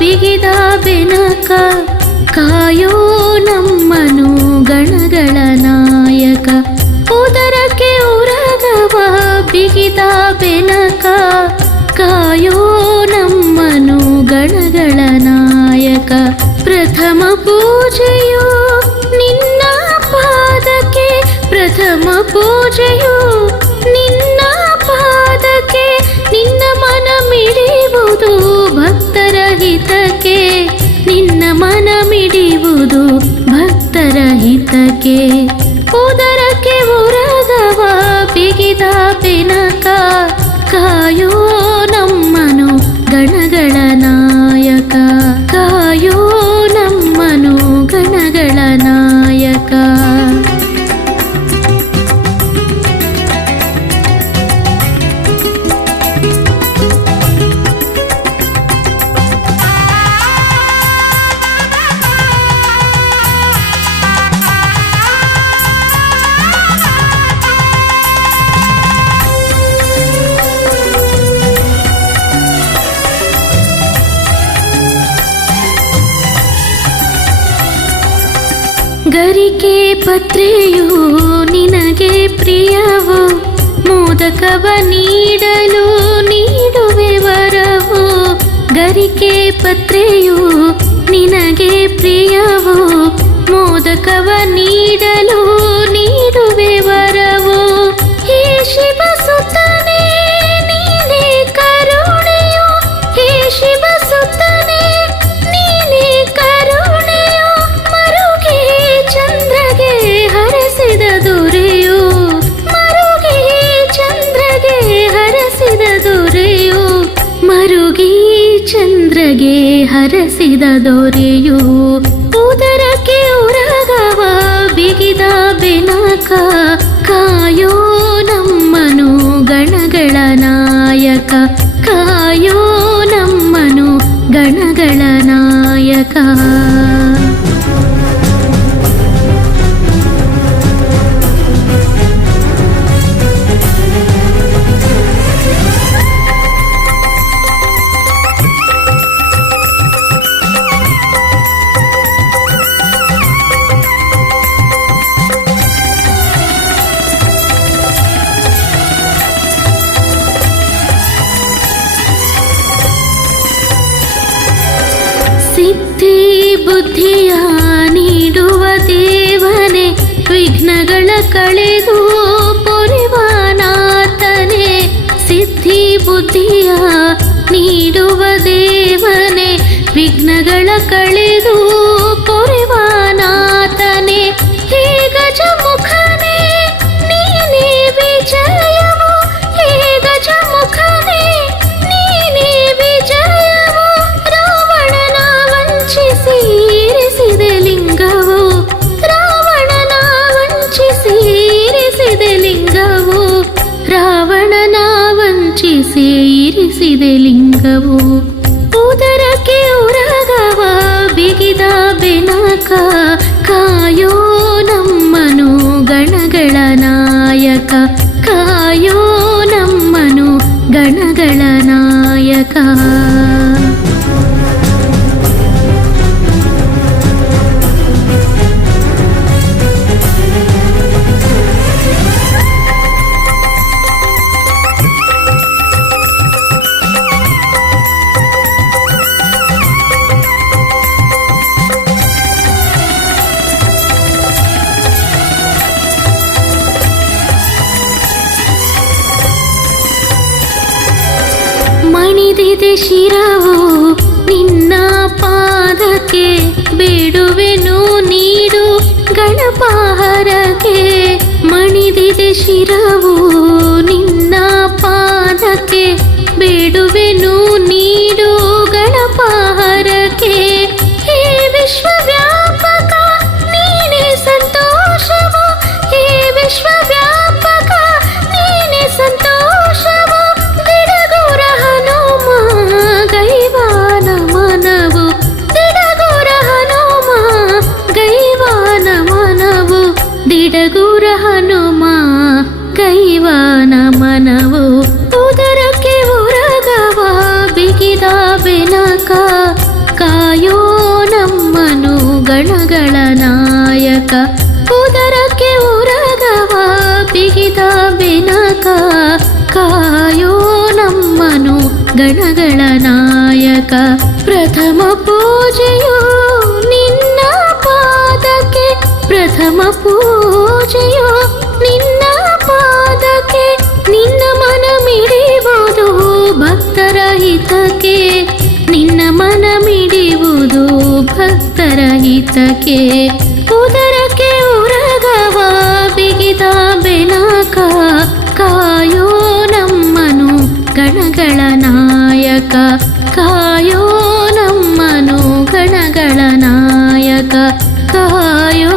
ಬಿಗಿದ ಬೆನಕ ಕಾಯೋ ನಮ್ಮನು ಗಣಗಳ ನಾಯಕ. ಉದರಕ್ಕೆ ಉರಗವ ಬಿಗಿದ ಬೆನಕ ಕಾಯೋ ನಮ್ಮನು ಗಣಗಳ ನಾಯಕ. ಪ್ರಥಮ ಪೂಜೆಯು ನಿನ್ನ ಪಾದಕ್ಕೆ, ಪ್ರಥಮ ಪೂಜೆಯು ನಿನ್ನ ಪಾದಕ್ಕೆ. ನಿನ್ನ ಮನ ಮಿಡಿಯುವುದು ಭಕ್ತರ ಹಿತಕ್ಕೆ, ನಿನ್ನ ಮನ ಮಿಡಿಯುವುದು ಭಕ್ತರ ಹಿತಕ್ಕೆ. ಉದರಕ್ಕೆ ಉರಗವ ಬಿಗಿದ ಬೆನಕ ಕಾಯೋ ನಮ್ಮನು ಗಣಗಳ ನಾಯಕ, ಕಾಯೋ ನಮ್ಮನು ಗಣಗಳ ನಾಯಕ. ಗರಿಕೆ ಪತ್ರೆಯು ನಿನಗೆ ಪ್ರಿಯವು, ಮೋದಕವ ನೀಡಲು ನೀಡುವೆ ವರವು. ಗರಿಕೆ ಪತ್ರೆಯು ನಿನಗೆ ಪ್ರಿಯವು, ಮೋದಕವ ನೀಡಲು ನೀಡುವೆ ವರವು. ಹೇ ಶಿವ ಸುತನೇ ನೀನೇ ಕರುಣೆಯು, ಹೇ ಶಿವ ಸುತನೇ ನೀನೇ ಕರುಣೆಯು. ಮರುಗಿ ಚಂದ್ರಗೆ ಹರಸಿದ ದೊರೆಯು, ಮರುಗಿ ಚಂದ್ರಗೆ ಹರಸಿದ ದೊರೆಯು. ಮರುಗಿ ಚಂದ್ರಗೆ ಹರಸಿದ ದೊರೆಯು. ಉದರಕ್ಕೆ ಉರಗವ ಬಿಗಿದ ಬೆನಕ ಕಾಯೋ ನಮ್ಮನು ಗಣಗಳ ನಾಯಕ, ಕಾಯೋ ನಮ್ಮನು ಗಣಗಳ ನಾಯಕ. ಸಿದ್ಧಿ ಬುದ್ಧಿಯ ನೀಡುವ ದೇವನೇ, ವಿಘ್ನಗಳ ಕಳೆದು ಪೊರೆವ ನಾಥನೇ. ಸಿದ್ಧಿ ಬುದ್ಧಿಯ ನೀಡುವ ದೇವನೇ, ವಿಘ್ನಗಳ ಕಳೆದು ಪೊರೆವ ನಾಥನೇ. ಹೇ ಗಜಮುಖನೇ ನೀನೇ ವಿಜಯವು, ಹೇ ಗಜಮುಖನೇ ನೀನೇ ವಿಜಯವು. ರಾವಣನ ವಂಚಿಸಿ ಇರಿಸಿದೆ ಲಿಂಗವು, ರಾವಣನ ವಂಚಿಸಿ ಇರಿಸಿದೆ ಲಿಂಗವು. ರಾವಣನ ವಂಚಿಸಿ ಇರಿಸಿದೆ ಲಿಂಗವು. ಉದರಕ್ಕೆ ಉರಗವ ಬಿಗಿದ ಬೆನಕ ಕಾಯೋ ನಮ್ಮನು ಗಣಗಳ ನಾಯಕ, ಕಾಯೋ ನಮ್ಮನು ಗಣಗಳ ನಾಯಕ. ಶಿರವು ನಿನ್ನ ಪಾದಕ್ಕೆ ಬೇಡುವೆನು ನೀಡು ಗಣಪ ಹರಕೆ. ಮಣಿದಿದೆ ಶಿರವು ನಿನ್ನ ಪಾದಕ್ಕೆ ಬೇಡುವೆನು ನೀಡು ಗಣಪ ಹರಕೆ. ಹೇ ವಿಶ್ವವ್ಯಾಪಕ ನೀನೇ ಸಂತೋಷವು, ಹೇ ವಿಶ್ವವ್ಯಾಪಕ ನೀನೇ ಸಂತೋಷವು. ದಿಡಗುರ ಹನುಮ ಗೈವಾನ ಮನವು, ದಿಡಗುರ ಹನುಮ ಗೈವಾನ ಮನವು, ದಿಡಗುರ ಹನುಮ ಗೈವಾನ ಮನವು. ಉದರಕ್ಕೆ ಉರಗವ ಬಿಗಿದ ಬೆನಕ ಕಾಯೋ ನಮ್ಮನು ಗಣಗಳ ನಾಯಕ. ಉದರಕ್ಕೆ ಉರಗವ ಬಿಗಿದ ಬೆನಕ ಕಾಯೋ ನಮ್ಮನು ಗಣಗಳ ನಾಯಕ. ಪ್ರಥಮ ಪೂಜೆಯು ನಿನ್ನ ಪಾದಕ್ಕೆ, ಪ್ರಥಮ ಪೂಜೆಯು ನಿನ್ನ ಪಾದಕ್ಕೆ. ನಿನ್ನ ಮನ ಮಿಡಿಯುವುದು ಭಕ್ತರ ಹಿತಕ್ಕೆ, ನಿನ್ನ ಮನ ಮಿಡಿಯುವುದು ಭಕ್ತರ ಹಿತಕ್ಕೆ. ಉದರಕ್ಕೆ ಉರಗವ ಬಿಗಿದ ಬೆನಕ ಕಾಯೋ ನಮ್ಮನು ಗಣಗಳ ನಾಯಕ. ಕಾಯೋ ನಮ್ಮನು ಗಣಗಳ ನಾಯಕ, ಕಾಯೋ